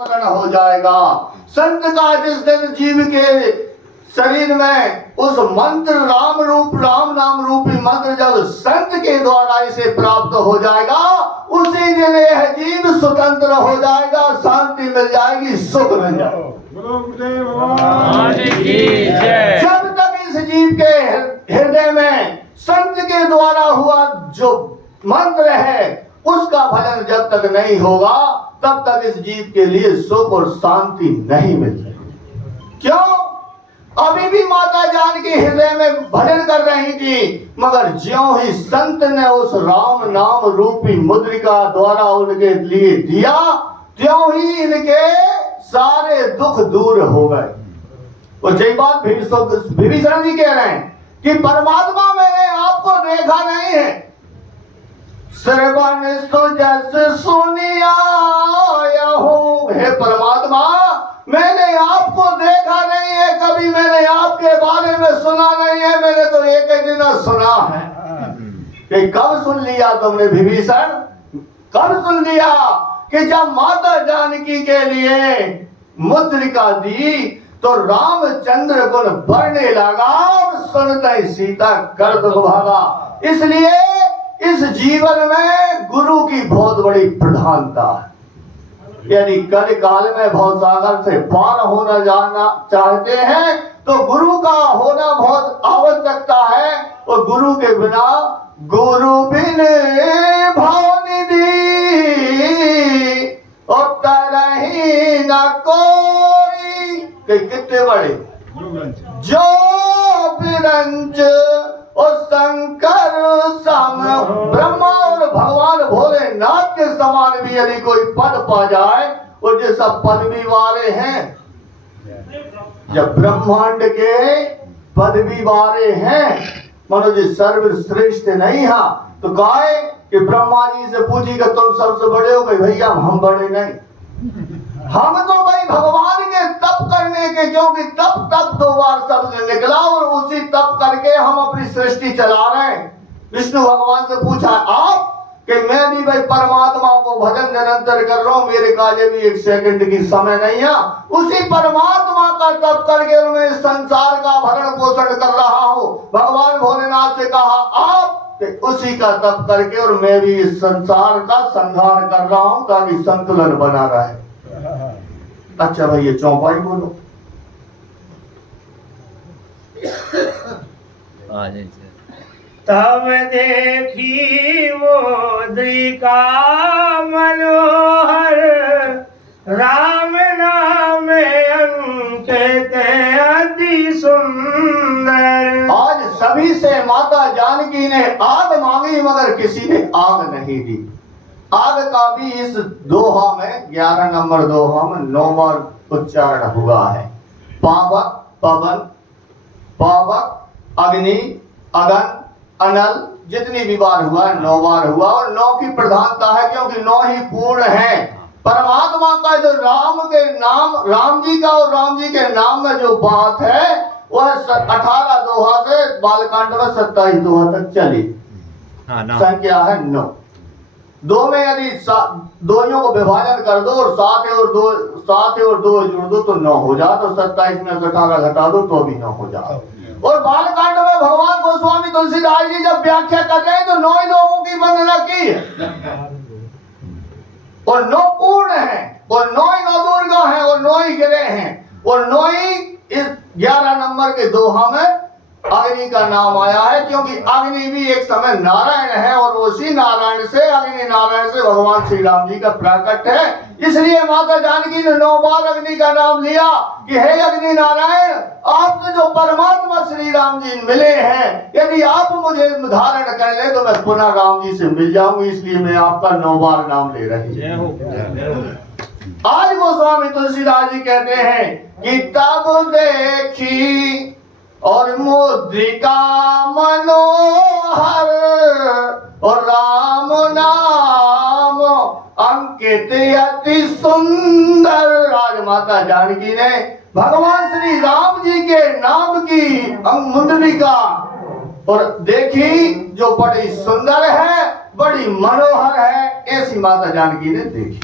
हो जाएगा। संत का जिस दिन जीव के शरीर में उस मंत्र राम रूप राम नाम रूपी मंत्र जब संत के द्वारा इसे प्राप्त हो जाएगा, उसी दिन यह जीव स्वतंत्र हो जाएगा, शांति मिल जाएगी, सुख मिल जाएगा। जब तक इस जीव के हृदय में संत के द्वारा हुआ जो मंत्र है उसका भजन जब तक नहीं होगा, तब तक इस जीव के लिए सुख और शांति नहीं मिल सकती। क्यों? अभी भी माता जानकी हृदय में भजन कर रही थी, मगर ज्यों ही संत ने उस राम नाम रूपी मुद्रिका द्वारा उनके लिए दिया, त्यों ही इनके सारे दुख दूर हो गए। और यही बात विभीषण जी कह रहे हैं कि परमात्मा मैंने आपको देखा नहीं है, श्रवण सुजस सुनिया हूँ। हे परमात्मा, मैंने आपको देखा नहीं है, कभी मैंने आपके बारे में सुना नहीं है, मैंने तो एक ही दिन सुना है। कि कब सुन लिया तुमने विभीषण? कब सुन लिया? कि जब माता जानकी के लिए मुद्रिका दी तो रामचंद्र गुण बढ़ने लगा और सुनते ही सीता कर दुख भागा। इसलिए इस जीवन में गुरु की बहुत बड़ी प्रधानता है। यदि कल काल में भवसागर से पार होना जाना चाहते हैं तो गुरु का होना बहुत आवश्यकता है। और गुरु के बिना गुरु बिन भवनिधि और तरही न कोई। कितने बड़े जो बिरंज और शंकर सम ब्रह्मा और भगवान भोलेनाथ के समान भी यदि कोई पद पा जाए, और जो सब पदवी वाले हैं, जब ब्रह्मांड के पदवी वाले हैं, मानो जी सर्वश्रेष्ठ नहीं है, तो कहे कि ब्रह्मा जी से पूछी कि तुम सबसे बड़े हो गए? भैया हम बड़े नहीं, हम तो भाई भगवान के तप करने के, क्योंकि तप 2 बार शब्द निकला और उसी तप करके हम अपनी सृष्टि चला रहे हैं। विष्णु भगवान से पूछा आप कि मैं भी भाई परमात्मा को भजन निरंतर कर रहा हूँ, मेरे काजे भी 1 सेकंड की समय नहीं है, उसी परमात्मा का तप करके मैं संसार का भरण पोषण कर रहा हूँ। भगवान भोलेनाथ से कहा आप उसी का तप करके और मैं भी इस संसार का संहार कर रहा हूँ ताकि संतुलन बना रहे। अच्छा भाई, ये चौपाई बोलो। तब देखी मुद्रिका मनोहर, राम नाम अंकित अति सुंदर। आज सभी से माता जानकी ने आग मांगी, मगर किसी ने आग नहीं दी। आग का भी इस दोहा में 11 नंबर दोहा में 9 बार उच्चारण हुआ है। पावक, पवन, पावक, अग्नि, अगन, अनल, जितनी भी बार हुआ है 9 बार हुआ। और 9 की प्रधानता है क्योंकि 9 ही पूर्ण है। परमात्मा का जो राम के नाम, राम जी का और राम जी के नाम में जो बात है वह 18 दोहा से बालकांड में 27 दोहा तक चली। संख्या है 9। 2 में यदि दोइयों को विभाजन कर दो और 7 और 2 जोड़ दो तो 9 हो जाए, तो 27 में 18 घटा दो तो भी 9 हो जाए। और बालकांड में भगवान गोस्वामी तुलसीदास जी जब व्याख्या कर रहे हैं तो 9 ही लोगों की वंदना की है, और 9 पूर्ण है, और 9 ही नवदुर्गा है, और 9 ही गिरे हैं, और 9 ही इस 11 नंबर के दोहा में अग्नि का नाम आया है। क्योंकि अग्नि भी एक समय नारायण है और उसी नारायण से, अग्नि नारायण से भगवान श्री राम जी का प्रकट है। इसलिए माता जानकी ने 9 बार अग्नि का नाम लिया कि हे अग्नि नारायण, आप तो जो परमात्मा श्री राम जी मिले हैं, यदि आप मुझे धारण कर ले तो मैं पुनः राम जी से मिल जाऊंगी, इसलिए मैं आपका 9 बार नाम ले रही हूँ। आज गोस्वामी तुलसीदास जी कहते हैं कि तब देखी और मुद्रिका मनोहर और राम नाम अंकित अति सुंदर। राजमाता जानकी ने भगवान श्री राम जी के नाम की मुद्रिका और देखी जो बड़ी सुंदर है, बड़ी मनोहर है, ऐसी माता जानकी ने देखी।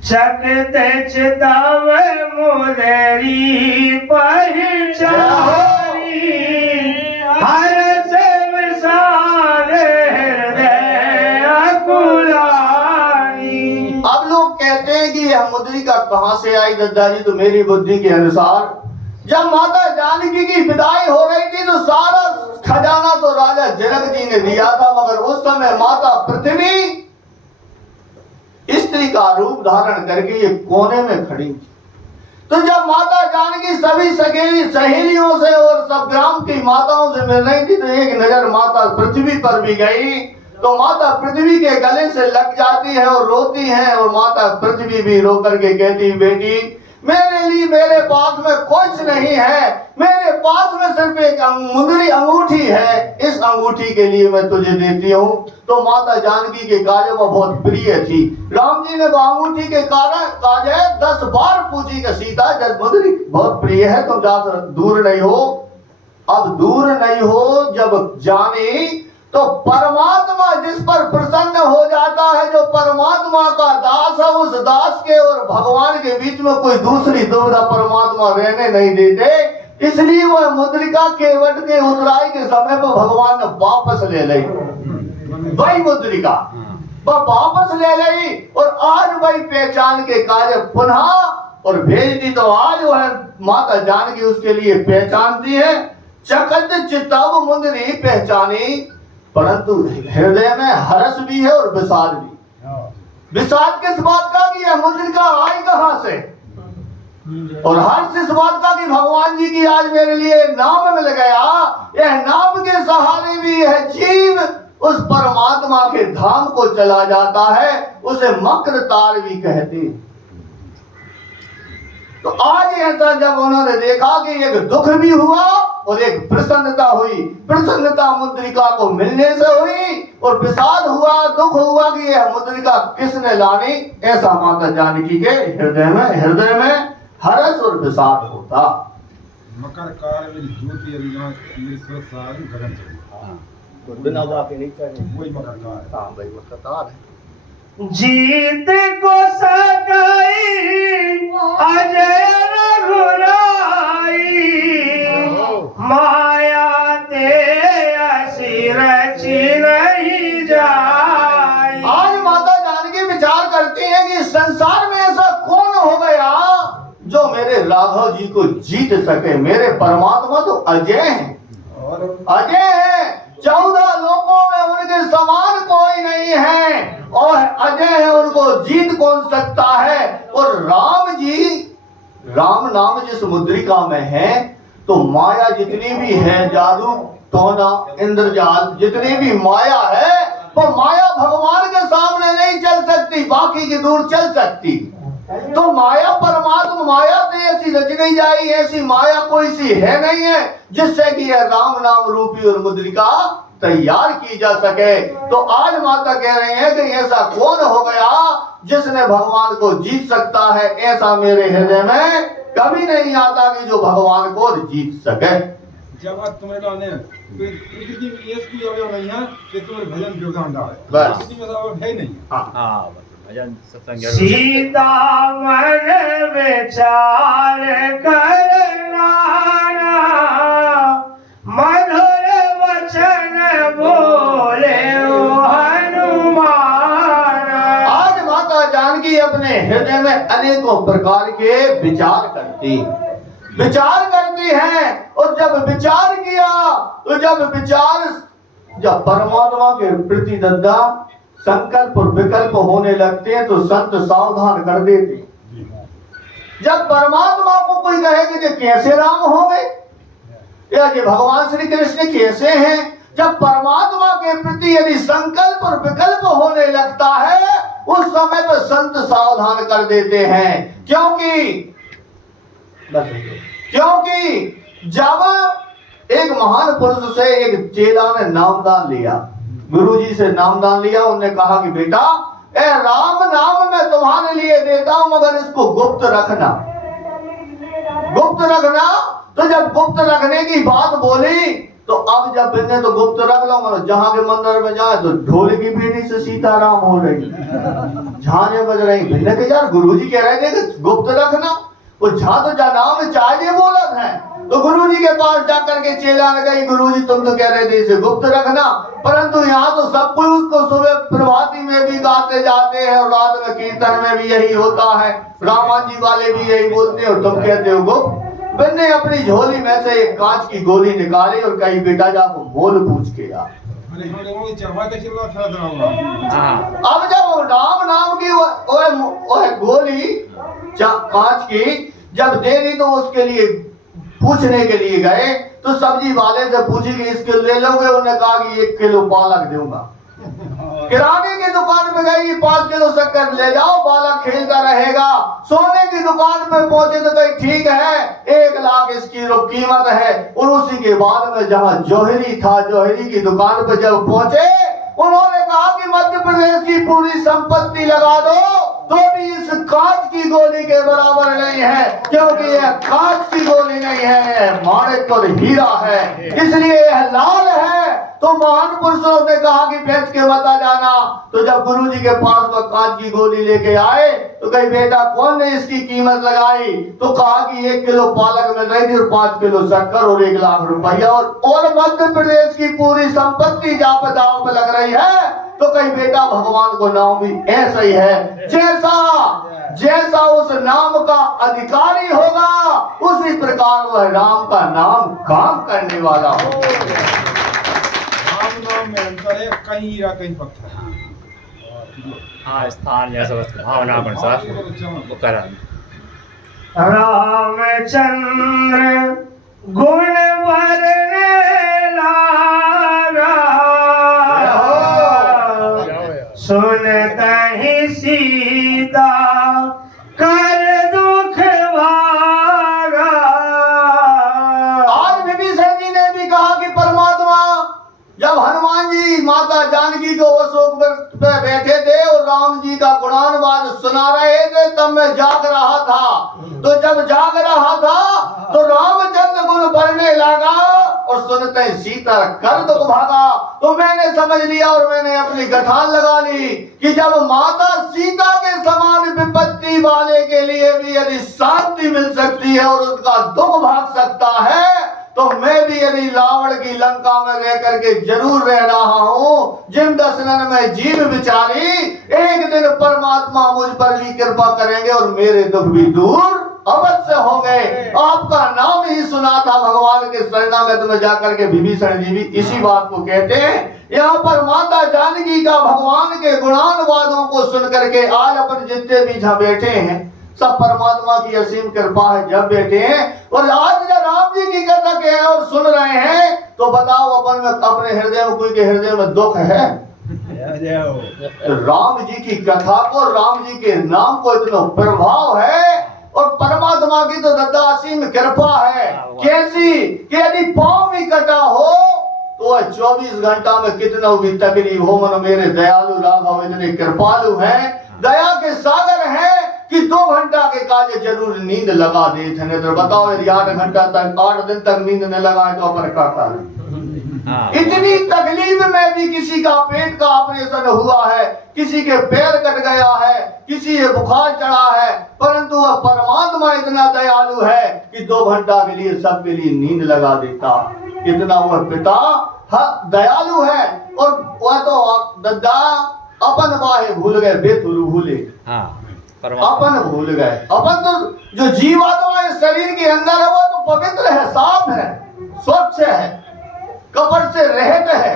चकते चितव मुदरी पहचानी हर से विशाल हृदय अकुलानी। अब लोग कहते हैं कि यह मुद्रिका कहां से आई दद्दा जी? तो मेरी बुद्धि के अनुसार जब माता जानकी की विदाई हो रही थी तो सारा खजाना तो राजा जनक जी ने दिया था, मगर उस समय माता पृथ्वी स्त्री का रूप धारण करके ये कोने में खड़ी थी। तो जब माता जानकी सभी सगेली सहेलियों से और सब ग्राम की माताओं से मिल रही थी तो एक नजर माता पृथ्वी पर भी गई तो माता पृथ्वी के गले से लग जाती है और रोती है। और माता पृथ्वी भी रो करके कहती, बेटी मेरे लिए मेरे पास में कुछ नहीं है, मेरे पास में सिर्फ एक मुंदरी अंगूठी है, इस अंगूठी के लिए मैं तुझे देती हूँ। तो माता जानकी के कार्य में बहुत प्रिय थी। राम जी ने वो अंगूठी के कारण काज 10 बार पूछी कि सीता जब मुंदरी बहुत प्रिय है तुम जा दूर नहीं हो। अब दूर नहीं हो जब जाने तो परमात्मा जिस पर प्रसन्न हो जाता है, जो परमात्मा का दास है, उस दास के और भगवान के बीच में कोई दूसरी दुविधा परमात्मा रहने नहीं देते। इसलिए वह मुद्रिका केवट के उतराई के समय पर भगवान ने वापस ले ली वही मुद्रिका, वह वापस ले ली और आज वही पहचान के कार्य पुनः और भेज दी। तो आज वह माता जानकी उसके लिए पहचानती है। चकत चितव मुंदरी पहचानी, परंतु हृदय में हर्ष भी है और विषाद भी। विषाद किस बात का कि यह मुद्रिका आई कहां से, और हर्ष इस बात का कि भगवान जी की आज मेरे लिए नाम मिल गया। यह नाम के सहारे भी यह जीव उस परमात्मा के धाम को चला जाता है, उसे मकर तार भी कहते हैं। तो आज ऐसा जब उन्होंने देखा कि एक दुख भी हुआ और एक प्रसन्नता हुई, प्रसन्नता मुद्रिका को मिलने से हुई और विषाद हुआ, दुख हुआ कि यह मुद्रिका किसने लानी। ऐसा माता जानकी के हृदय में हर्ष और विषाद होता। मकर काल में ज्योति अविनाश ईश्वर सारी गगन चली। बिना वाके नहीं चाहिए वही मकर काल। हाँ भाई मकर तार है। जीत को सगाई अजय रघुराई माया ते असी रची नहीं जाई। आज माता जानकी विचार करती है कि संसार में ऐसा कौन हो गया जो मेरे राघव जी को जीत सके। मेरे परमात्मा तो अजय हैं, अजय हैं, 14 लोकों में उनके समान कोई नहीं है और अजय है, उनको जीत कौन सकता है। और राम जी, राम नाम जिस मुद्रिका में है तो माया जितनी भी है, जादू टोना इंद्रजाल जितनी भी माया है, वो माया भगवान के सामने नहीं चल सकती, बाकी की दूर चल सकती। तो माया परमात्मा माया तो ऐसी रच नहीं जाई, ऐसी माया कोई सी है नहीं है जिससे कि यह राम नाम रूपी और मुद्रिका तैयार की जा सके। तो आज माता कह रही है कि ऐसा कौन हो गया जिसने भगवान को जीत सकता है। ऐसा मेरे हृदय में कभी नहीं आता कि जो भगवान को जीत सके। जब आज तुम्हें लाने प्रकृति में ऐसी अवयव नहीं है कि तुम्हें भजन योगदान डाले, बस। प्रकृति में अवयव है नहीं। हाँ भजन सत्संग सीता मन विचार करना मधुर वचन बोले ओ हनुमान। आज माता जानकी अपने हृदय में अनेकों प्रकार के विचार करती है और जब विचार किया तो जब परमात्मा के प्रति दद्दा संकल्प और विकल्प होने लगते हैं तो संत सावधान कर देते। जब परमात्मा को कोई कहे कि कैसे राम हो गए या कि भगवान श्री कृष्ण कैसे हैं, जब परमात्मा के प्रति यदि संकल्प और विकल्प होने लगता है उस समय पर संत सावधान कर देते हैं। क्योंकि जब एक महान पुरुष से एक चेला ने नामदान लिया, गुरुजी से नामदान लिया, उन्होंने कहा कि बेटा ए राम नाम मैं तुम्हारे लिए देता हूं मगर इसको गुप्त रखना। तो जब गुप्त रखने की बात बोली तो अब जब बिन्ने तो गुप्त रख लो, मतलब जहाँ के मंदिर में जाए तो ढोल की पीढ़ी से सीताराम हो रही, झाने बज रही। बिन्ने के यार गुरुजी कह रहे थे कि गुप्त रखना, वो जहाँ तो जा नाम चाहिए बोला है। तो गुरुजी के पास जाकर के चेला ने कही, गुरुजी तुम तो कह रहे थे इसे गुप्त रखना, परंतु यहाँ तो सब कोई उसको सुबह प्रभाती में भी गाते जाते हैं और रात में कीर्तन में भी यही होता है, रामान जी वाले भी यही बोलते हैं और तुम कहते हो गुप्त। बिन्ने अपनी झोली में से एक कांच की गोली निकाली और कही, बेटा जाको मोल पूछ के आ। अब जब वो राम नाम की वो गोली कांच की जब दे दी तो उसके लिए पूछने के लिए गए तो सब्जी वाले से पूछी कि इसके ले लोगे? उन्होंने कहा कि 1 किलो पालक दूंगा। किराने की दुकान में गई, 5 किलो शक्कर ले जाओ, बालक खेलता रहेगा। सोने की दुकान पे पहुंचे तो कही ठीक है, 1 लाख इसकी कीमत है। और उसी के बाद में जहाँ जौहरी था, जौहरी की दुकान पे जब पहुंचे, उन्होंने कहा कि मध्य प्रदेश की पूरी संपत्ति लगा दो तो भी इस कांच की गोली के बराबर नहीं है, क्योंकि यह कांच की गोली नहीं है, माणिक और हीरा है, इसलिए यह लाल है। तो महान पुरुषों ने कहा कि बेच के बता जाना। तो जब गुरुजी के पास वह कांच की गोली लेके आए तो कही, बेटा कौन ने इसकी कीमत लगाई? तो कहा कि 1 किलो पालक मिल रही थी और 5 किलो शक्कर और 1 लाख रुपया और मध्य प्रदेश की पूरी संपत्ति जहाँ पे दाव पे लग रही है। तो कही, बेटा भगवान को नाम भी ऐसा ही है, जैसा उस नाम का अधिकारी होगा उसी प्रकार वह राम का नाम काम करने वाला हो। राम नाम में अंतर है, कहीं हीरा कहीं पत्थर। हाँ, स्थान जैसा वस्तु भावना अनुसार वो करा। रामचंद्र गुण वर्ण लागा, सुनता ही सीता कर दुख भागा। आज विभीषण जी ने भी कहा कि परमात्मा जब हनुमान जी माता जानकी को अशोक वृक्ष पे बैठे थे और राम जी का गुणानुवाद सुना रहे थे, तब मैं जाग रहा था। तो जब जाग रहा था तो रामचंद्र गुण बढ़ने लगा और सुनते ही सीता कर दुख भागा। तो मैंने समझ लिया और मैंने अपनी गठान लगा ली कि जब माता सीता के समान विपत्ति वाले के लिए भी यदि शांति मिल सकती है और उनका दुख भाग सकता है, तो मैं भी यदि रावण की लंका में रह करके जरूर रह रहा हूँ। जिन दशरथ में जीव विचारी, एक दिन परमात्मा मुझ पर भी कृपा करेंगे और मेरे दुख भी दूर अवश्य होंगे। आपका नाम ही सुना था भगवान के शरणागत में जाकर के विभीषण जी भी इसी बात को कहते हैं। यहाँ पर माता जानकी का भगवान के गुणानुवादों को सुन करके आज अपन जितने भी जहाँ बैठे हैं सब परमात्मा की असीम कृपा है। जब बैठे हैं और आज जब राम जी की कथा के और सुन रहे हैं तो बताओ अपन में अपने हृदय में कोई के हृदय में दुख है? तो राम जी की कथा को, राम जी के नाम को इतना प्रभाव है और परमात्मा की तो दद्दा असीम कृपा है। कैसी कि यदि पाँव भी कटा हो तो 24 घंटा में कितना भी तकलीफ हो, मन मेरे दयालु राघव इतने कृपालु हैं, दया के सागर हैं कि 2 घंटा के काज जरूर नींद लगा देते हैं। तो बताओ यदि 8 घंटा तक 8 दिन तक नींद न लगाए तो अपन क्या करें? इतनी तकलीफ में भी किसी का पेट का ऑपरेशन हुआ है, किसी के पैर कट गया है, किसी के बुखार चढ़ा है, परंतु वह परमात्मा इतना दयालु है कि 2 घंटा के लिए सबके लिए नींद लगा देता। इतना वह पिता दयालु है। और वह तो दद्दा अपन वाहे भूल गए, बेतुलू भूले, अपन भूल गए। अपन तो जो जीवात्मा इस शरीर के अंदर है वो तो पवित्र है, साफ है, स्वच्छ है, कपट से रहित है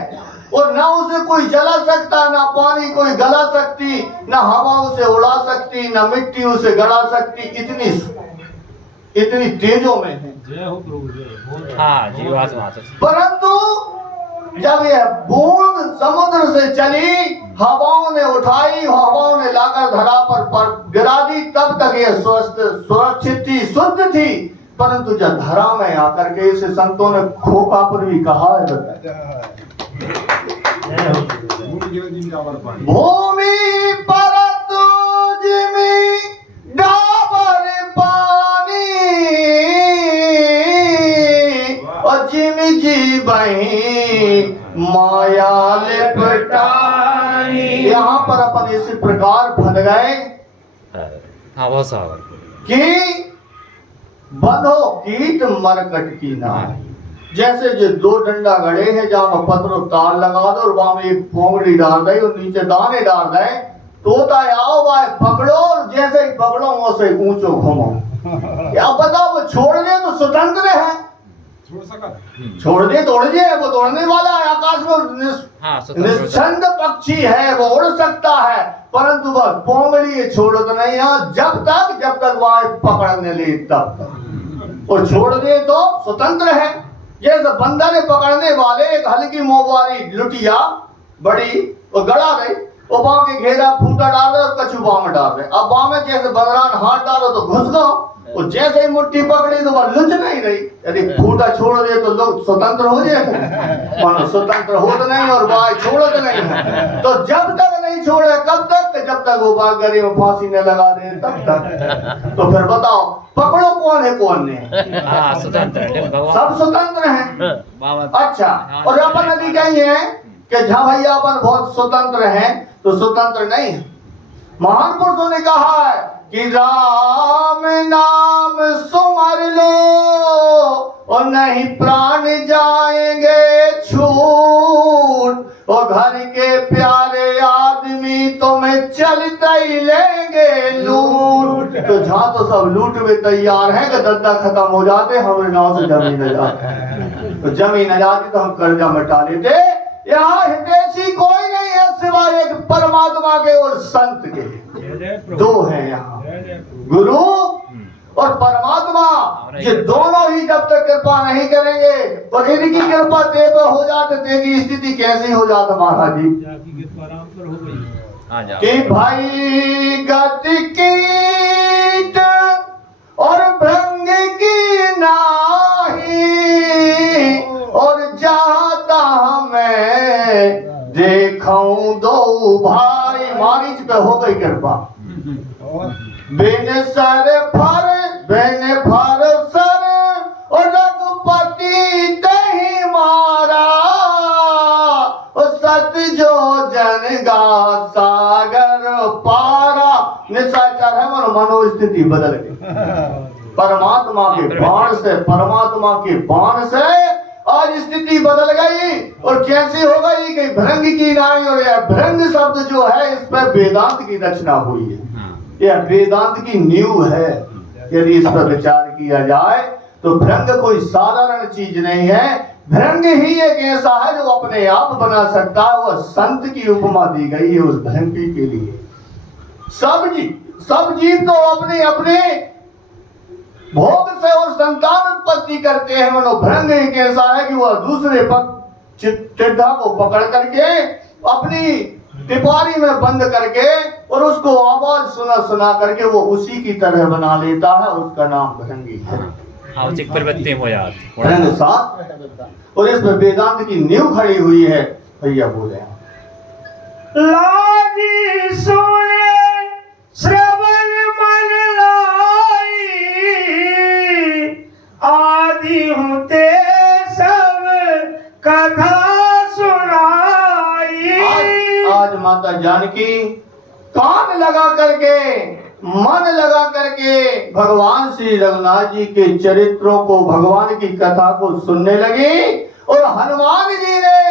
और ना उसे कोई जला सकता, ना पानी कोई गला सकती, ना हवा उसे उड़ा सकती, ना मिट्टी उसे गड़ा सकती। इतनी तेजों में है। परंतु जब यह बूंद समुद्र से चली, हवाओं ने उठाई, हवाओं ने लाकर धरा पर गिरा दी, तब तक यह स्वस्थ सुरक्षित थी, शुद्ध थी। परंतु जब धरा में आकर के इसे संतों ने खोखा पर भी कहा है, भूमि पर तुझमें डाबर पानी और जिम जीव बही माया लिपटाई। यहाँ पर अपन इसी प्रकार फंस गए हाँ बहुत सावर कि बंधो कीट मरकट की नाई। जैसे जो दो डंडा गड़े हैं, जहाँ में पत्थरों तार लगा दो और वहां में एक पोंगड़ी डाल दे और नीचे दाने डाल दे, तोता आओ भाई पकड़ो और जैसे ही पकड़ो वैसे ऊंचो घूमो। या बताओ वो छोड़ दे तो स्वतंत्र है, छोड़ सका छोड़ दे तो उड़ जाए, वो दौड़ने वाला है, आकाश में हाँ स्वतंत्र निश्चंद पक्षी है, वो उड़ सकता है, परंतु वह पोंगड़ी छोड़ो तो नहीं है जब तक वह पकड़ने ले तब तक, और छोड़ दे तो स्वतंत्र है। जैसे बंदर पकड़ने वाले एक हल्की मोबारी लुटिया बड़ी वो गड़ा गई, वो बाँ के घेरा फूटा डाल रहे और कछु बाँ में डाल रहे। अब बाँ में जैसे बंदरान हाथ डालो तो घुस गो, वो जैसे ही मुट्ठी पकड़ी तो वह लुच नहीं रही। यदि फूटा छोड़ दे तो लोग स्वतंत्र हो जाए, मानो स्वतंत्र हो तो नहीं और बाय छोड़ो तो नहीं है। तो जब तक नहीं छोड़े कब तक, जब तक वो बाग गरी में फांसी न लगा दे तब तक। तो फिर बताओ पकड़ो कौन है कौन नहीं? हाँ स्वतंत्र है भगवान सब स्वतंत्र हैं। बाबा अच्छा, और अपन नदी कही है कि जहाँ भैया अपन बहुत स्वतंत्र हैं तो स्वतंत्र नहीं है। महान पुरुषों ने कहा है कि राम नाम सुमर लो और नहीं प्राण जाएंगे छूट, और घर के प्यारे आदमी तुम्हें चलते ही लेंगे लूट। तो जहाँ तो सब लूट में तैयार हैं कि दद्दा खत्म हो जाते, हमारे नाव से जमीन न जाती, तो जमीन न जाती तो हम कर्जा मिटा लेते। यहाँ हितैषी कोई नहीं है सिवाय एक परमात्मा के और संत के, दो हैं यहाँ, गुरु और परमात्मा। ये दोनों ही जब तक कृपा नहीं करेंगे और इनकी कृपा ते पर हो जाते, ते की स्थिति कैसी हो जाती महाराज जी कि भाई गति कीट और भंग की नाही, और जाता मैं देखूं दो भाई। मारीच पे हो गई कृपा, बिन सर फर और रघुपति तही मारा, और सत जो जन गा सागर पारा। निशाचर है मनोस्थिति बदल गई परमात्मा के बाण से आज स्थिति बदल गई। और कैसे हो गई कि भृंग की नाई, और यह भृंग शब्द जो है इस पर वेदांत की रचना हुई है, यह वेदांत की नींव है। यदि इस पर विचार किया जाए तो भृंग कोई साधारण चीज नहीं है, भृंग ही एक ऐसा है जो अपने आप बना सकता है। वह संत की उपमा दी गई है उस भृंग के लिए। सब जीव तो अपने अपने भोग से और संतान उत्पत्ति करते हैं, मनो भृंग एक ऐसा है कि वह दूसरे चिट्ठा को पकड़ करके अपनी टिपारी में बंद करके और उसको आवाज सुना करके वो उसी की तरह बना लेता है, उसका नाम भृंगी है। परिवर्तन हो जाती भृंग शास्त्र, और इसमें वेदांत की नींव खड़ी हुई है। भैया बोले लागी सुने श्रवण मन लाई, आदि होते सब कथा सुनाई। आज माता जानकी कान लगा करके मन लगा करके भगवान श्री रघुनाथ जी के चरित्रों को, भगवान की कथा को सुनने लगी। और हनुमान जी ने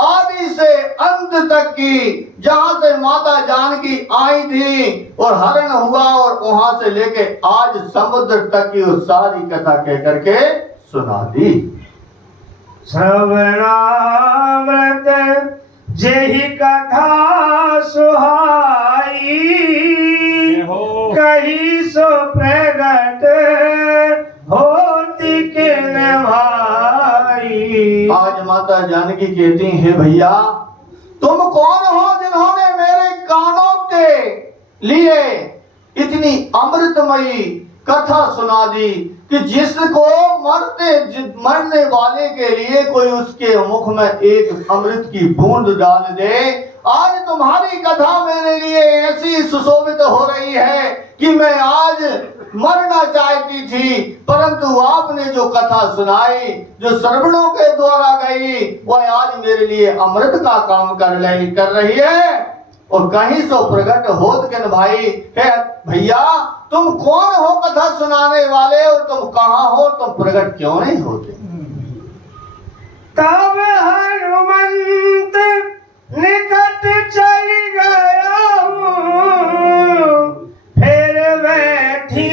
आदि से अंत तक की, जहां से माता जानकी आई थी और हरण हुआ और वहां से लेके आज समुद्र तक की वो सारी कथा कह करके सुना दी। श्रवणामृत जेहि कथा सुहाई, कही सो प्रगट होती के भाई। आज माता जानकी कहती हैं भैया तुम कौन हो जिन्होंने मेरे कानों के लिए इतनी अमृतमयी कथा सुना दी कि जिसको मरने वाले के लिए कोई उसके मुख में एक अमृत की बूंद डाल दे। आज तुम्हारी कथा मेरे लिए ऐसी सुशोभित हो रही है कि मैं आज मरना चाहती थी, परंतु आपने जो कथा सुनाई, जो श्रवणों के द्वारा गई, वह आज मेरे लिए अमृत का काम कर रही है। और कहीं सो प्रकट होत के न भाई है भैया, तुम कौन हो कथा सुनाने वाले, और तुम कहाँ हो, तुम प्रकट क्यों नहीं होते? तब हनुमंत निकट चल गया हूँ, फिर बैठी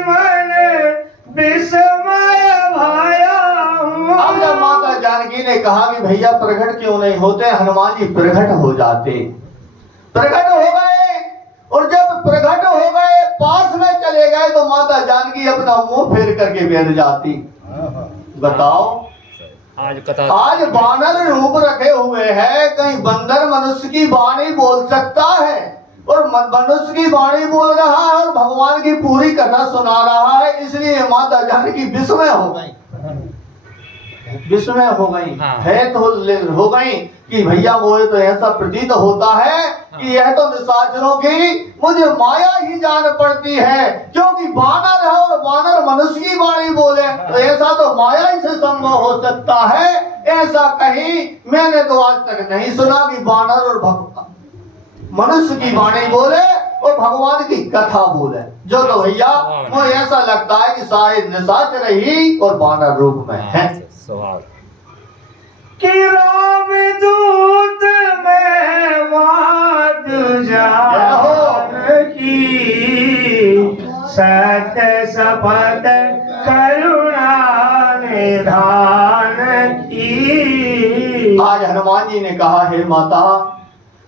मन विस्मय भाया हूँ। अब जब माता जानकी ने कहा कि भैया प्रकट क्यों नहीं होते, हनुमान जी प्रकट हो जाते। प्रकट हो गए, और जब प्रकट हो गए पास में चले गए तो माता जानकी अपना मुंह फेर करके बैठ जाती। बताओ, आज बानर रूप रखे हुए है, कहीं बंदर मनुष्य की वाणी बोल सकता है, और मनुष्य की वाणी बोल रहा है और भगवान की पूरी कथा सुना रहा है। इसलिए माता जानकी विस्मय हो गई, विस्मय हो गई, है तो हो गई कि भैया वो तो ऐसा प्रतीत होता है कि यह तो निशाचरों की मुझे माया ही जान पड़ती है, क्योंकि बानर है और बानर मनुष्य की वाणी बोले तो ऐसा तो माया ही से संभव हो सकता है। ऐसा कहीं मैंने तो आज तक नहीं सुना कि बानर और मनुष्य की वाणी बोले और भगवान की कथा बोले। जो तो भैया मुझे ऐसा लगता है कि शायद निशाचर ही और बानर रूप में है। कि राम दूत में मात जानकी, सत्य शपथ करुणा निधान की। आज हनुमान जी ने कहा, हे माता,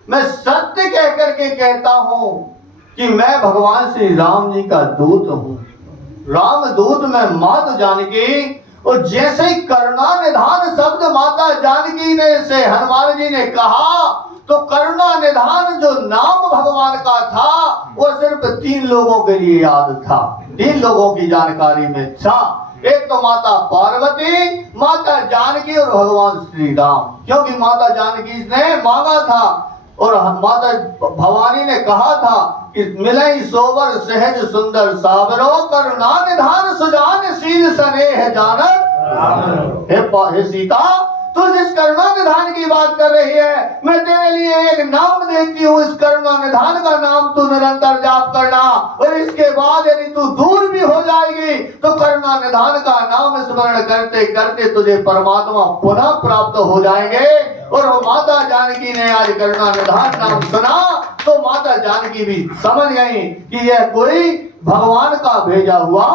मैं सत्य कह करके कहता हूँ कि मैं भगवान श्री राम जी का दूत हूँ। राम दूत में माता जानकी, और जैसे ही करुणा निधान शब्द माता जानकी ने से हनुमान जी ने कहा, तो करुणा निधान जो नाम भगवान का था वो सिर्फ 3 लोगों के लिए याद था, 3 लोगों की जानकारी में था। एक तो माता पार्वती, माता जानकी और भगवान श्री राम, क्योंकि माता जानकी ने मांगा था और माता भवानी ने कहा था कि मिलई सोवर सहज सुंदर सावरो, करुणा निधान सुजान शील स्नेह जानत। हे सीता, तू जिस करुणा निधान की बात कर रही है, मैं तेरे लिए एक नाम देती हूँ। इस करुणा निधान का नाम तू निरंतर जाप करना, और इसके बाद यदि तू दूर भी हो जाएगी तो करुणा निधान का नाम स्मरण करते करते तुझे परमात्मा पुनः प्राप्त हो जाएंगे। और वो माता जानकी ने आज करुणा निधान नाम सुना तो माता जानकी भी समझ गई कि यह कोई भगवान का भेजा हुआ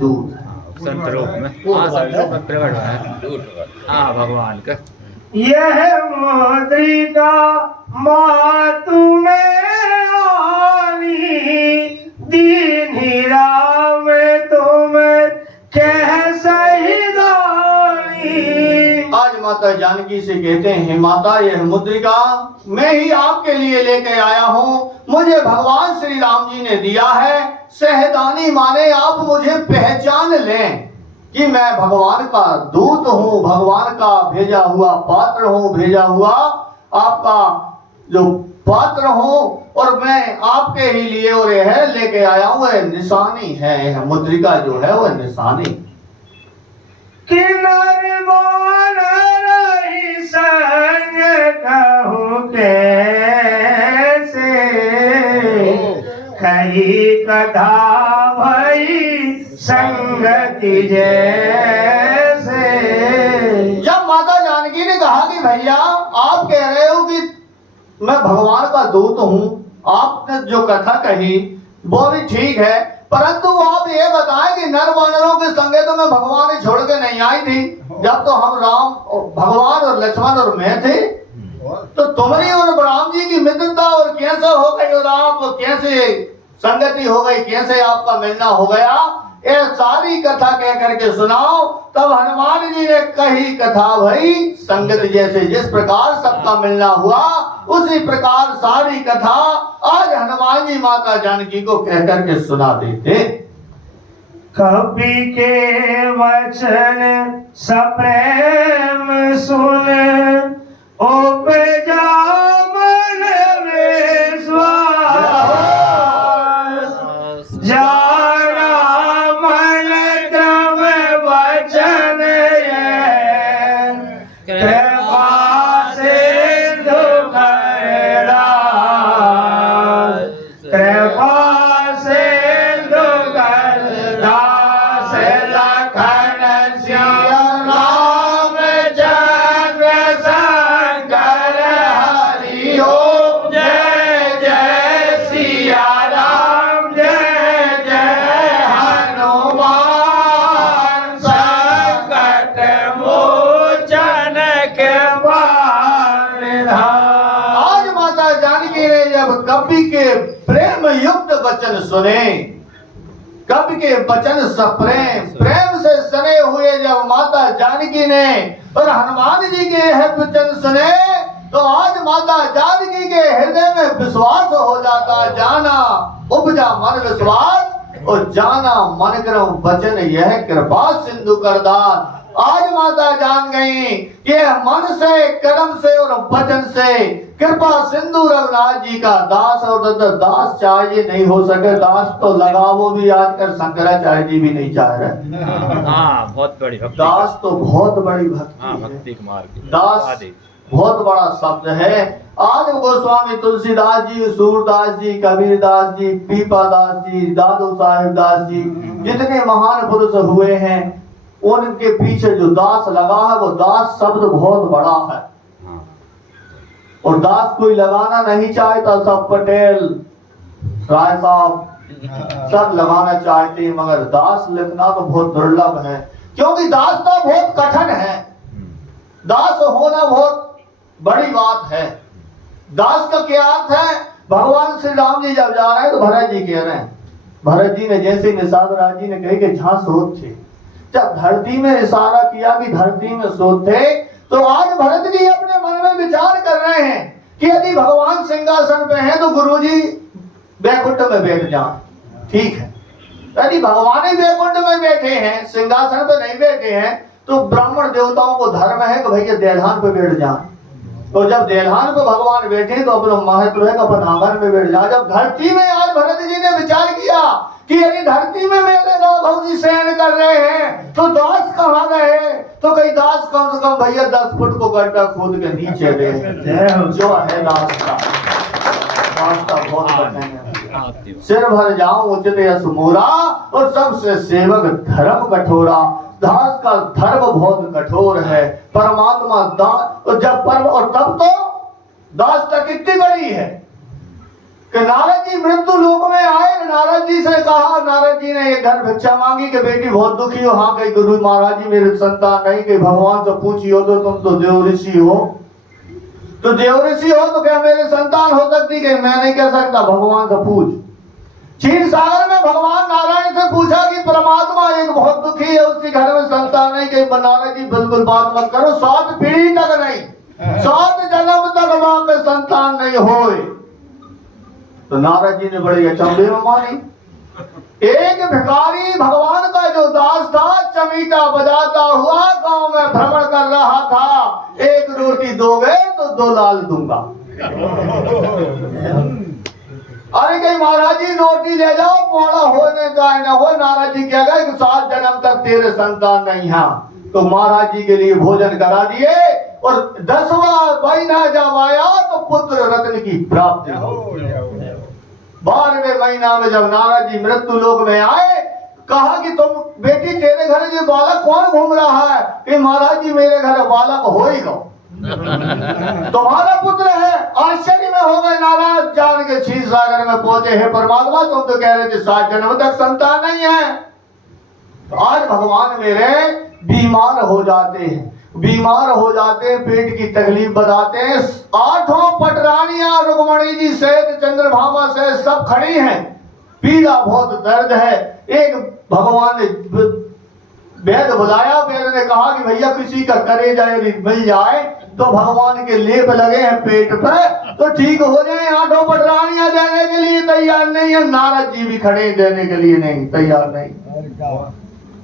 दूत है। संत रूप में, संत रूप में प्रकट है भगवान का। यह मुद्रिका मातु में आनी, दीन्ही राम तुम कह सही दानी। आज माता जानकी से कहते हैं, हे माता, यह मुद्रिका मैं ही आपके लिए लेके आया हूँ, मुझे भगवान श्री राम जी ने दिया है। सहदानी माने आप मुझे पहचान लें कि मैं भगवान का दूत हूँ, भगवान का भेजा हुआ पात्र हूँ, भेजा हुआ आपका जो पात्र हूँ, और मैं आपके ही लिए और यह लेके आया हूँ। यह निशानी है, यह मुद्रिका जो है वह निशानी। किनार बार रही संग कहूँ कैसे, कही कथा भई संगति जैसे। जब माता जानकी ने कहा कि भैया आप कह रहे हो कि मैं भगवान का दूत हूँ, आपने जो कथा कही वो भी ठीक है, परंतु आप ये बताएं कि नर वानरों के संगे तो मैं भगवान छोड़ के नहीं आई थी। जब तो हम राम भगवान और लक्ष्मण और मैं थे, तो तुम्हारी और राम जी की मित्रता और कैसे हो गई, और आप कैसे संगति हो गई, कैसे आपका मिलना हो गया, ये सारी कथा कह करके सुनाओ। तब हनुमान जी ने कही कथा भाई संगत जैसे, जिस प्रकार सबका मिलना हुआ उसी प्रकार सारी कथा आज हनुमान जी माता जानकी को कह करके सुना देते। कवि के वचन सप्रेम सुन, उपजा मन में स्वास, जाना के प्रेम युक्त वचन सुने। कवि के वचन सप्रेम, प्रेम से सने हुए जब माता जानकी ने और हनुमान जी के यह वचन सुने तो आज माता जानकी के हृदय में विश्वास हो जाता। जाना उपजा मन विश्वास और जाना मन करम वचन यह कृपा सिंधु करदान। आज माता जान गई कि मन से, कर्म से और वचन से कृपा सिंधु रघुनाथ जी का दास। और दास चाहिए नहीं हो सके, दास तो लगावो भी आजकल शंकराचार्य जी भी नहीं चाह रहे। हाँ, बहुत बड़ी भक्ति। दास तो बहुत बड़ी भक्ति हाँ, है। भक्ति के मार्ग की। दास आदि। बहुत बड़ा शब्द है। आज गोस्वामी तुलसीदास जी, सूरदास जी, कबीरदास जी, पीपादास जी, दादू साहिब दास जी, जितने महान पुरुष हुए हैं उनके पीछे जो दास लगा है वो दास शब्द बहुत बड़ा है। और दास कोई लगाना नहीं चाहता, सब पटेल, राय साहब सब लगाना चाहते हैं, मगर दास लिखना तो बहुत दुर्लभ है, क्योंकि दास तो बहुत कठिन है। दास होना बहुत बड़ी बात है। दास का क्या अर्थ है? भगवान श्री राम जी जब जा रहे हैं तो भरत जी कह रहे हैं, भरत जी ने जैसे निषाद राज जी ने कहे कि जहां सोच थे, जब धरती में इशारा किया कि धरती में सोच थे, तो आज भरत जी अपने मन में विचार कर रहे हैं कि यदि भगवान सिंहासन पे हैं तो गुरुजी बैकुंठ में बैठ जाएं। ठीक है, यदि भगवान ही बैकुंठ में बैठे हैं, सिंहासन पे नहीं बैठे हैं, तो ब्राह्मण देवताओं को धर्म है कि भैया देवधान पे बैठ जाएं। तो जब देवधान पे भगवान बैठे तो अपना महत्व है कि अपन आंगन में बैठ जाए। जब धरती में आज भरत जी ने विचार किया कि यदि धरती में मेरे राघव जी शयन कर रहे हैं तो दास कहाँ गए? तो कई दास कम से कम भैया 10 फुट को गड्ढा खोद के नीचे ले जो है दास का रास्ता बहुत कठिन है। सिर भर जाऊं उचित यश मोरा और सबसे सेवक धर्म कठोरा। दास का धर्म बहुत कठोर है। परमात्मा दास और जब पर्व और तब तो दास तक कितनी बड़ी है कि नारद जी मृत्यु लोक में आए। नारद जी से कहा, नारद जी ने एक घर भिक्षा मांगी कि बेटी बहुत दुखी हो। हाँ, कही गुरु महाराज जी मेरे संतान नहीं, कि भगवान से पूछी हो तो तुम तो देव ऋषि हो, तो देव ऋषि हो तो क्या मेरे संतान हो सकती? कि मैं नहीं कह सकता, भगवान से पूछ। क्षीर सागर में भगवान नारायण से पूछा कि परमात्मा एक बहुत दुखी है, उसके घर में संतान नहीं। कि नारायण जी बिल्कुल बात मत करो, 7 पीढ़ी तक नहीं, 7 जन्म तक मां के संतान नहीं होए। तो नारद जी ने बड़ी अचंभे में मानी। एक भिखारी भगवान का जो दास था, चमीटा बजाता हुआ गांव में भ्रमण कर रहा था। 1 रोटी दोगे तो 2 लाल दूंगा। अरे कहीं महाराज जी रोटी ले जाओ, मोड़ा होने चाहे ना हो। नाराज जी क्या गए कि 7 जन्म तक तेरे संतान नहीं है। तो महाराज जी के लिए भोजन करा दिए और 10वां महीना जब आया तो पुत्र रत्न की प्राप्ति हो। 12वें महीना में जब नारद जी मृत्यु लोक में आए, कहा कि तुम बेटी तेरे घर ये बालक कौन घूम रहा है? कि महाराज जी मेरे घर बालक हो ही गो, तुम्हारा पुत्र है। आश्चर्य में हो गए नाराज जान के क्षीर सागर में पहुंचे। है परमात्मा, तुम तो कह रहे थे 7 जन्म तक संतान नहीं है। तो आज भगवान मेरे बीमार हो जाते हैं, बीमार हो जाते हैं, पेट की तकलीफ बताते हैं। 8 पटरानियां रुक्मणी जी सहित चंद्रभामा से सब खड़ी हैं, पीड़ा बहुत दर्द है। एक भगवान ने वैद बुलाया, वैद ने कहा कि भैया किसी का कलेजा यदि मिल जाए तो भगवान के लेप लगे हैं पेट पे तो ठीक हो जाए। 8 पटरानियां देने के लिए तैयार नहीं है, नारद जी भी खड़े देने के लिए नहीं तैयार नहीं।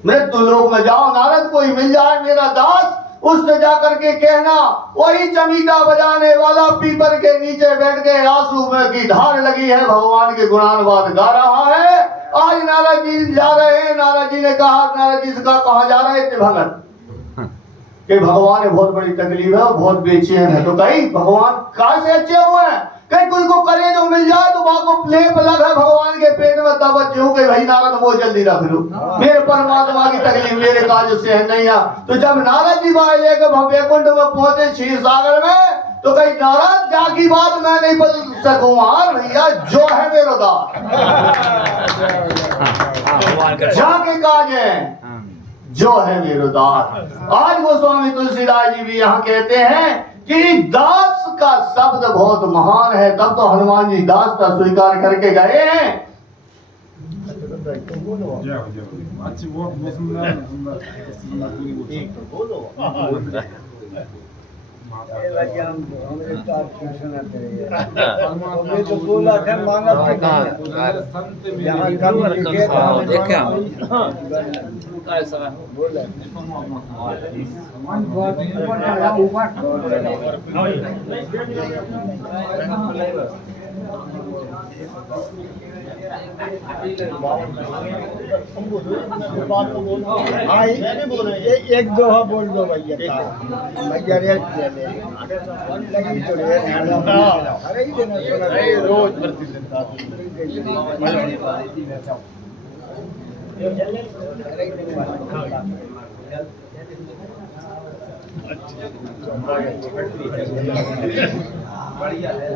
मृत्यु लोक में जाओ, नारद कोई मिल जाए मेरा दास, उससे जाकर के कहना वही चमीटा बजाने वाला पीपर के नीचे बैठ के आंसू में की धार लगी है, भगवान के गुणानुवाद गा रहा है। आज नारद जी जा रहे हैं। नारद जी ने कहा, नारद जी से कहा कहाँ जा रहे थे भगत? कि भगवान ने बहुत बड़ी तकलीफ है, बहुत बेचैन है। तो कहीं भगवान कहाँ से अच्छे हुए हैं? कहीं कोई को करे जो मिल जाए तो वहां को लेप लगा भगवान के पेट में, तब अच्छे हो गए। भाई नारद वो जल्दी रख लो, मेरे परमात्मा की तकलीफ मेरे काज से है नहीं है। तो जब नारद जी बाहर लेकर वैकुंठ में पहुंचे क्षीर सागर में, तो कहीं नारद जाकी बात मैं नहीं बदल सकूंगा भैया, जो है मेरा दास जाके काज है, जो है मेरे दास। आज गोस्वामी तुलसीदास जी भी यहाँ कहते हैं कि दास का शब्द बहुत महान है, तब तो हनुमान जी दास का स्वीकार करके गए हैं। अच्छी बहुत सुंदर सुंदर हमने तो बोला था मानव के संत यहाँ मेरे कभी लिखे तो हमने देखा बोला हाँ एक दोहा बोल दो भैया भैया रेट दे ले लगी तो रे अरे ही देना सुना रोज बढ़िया है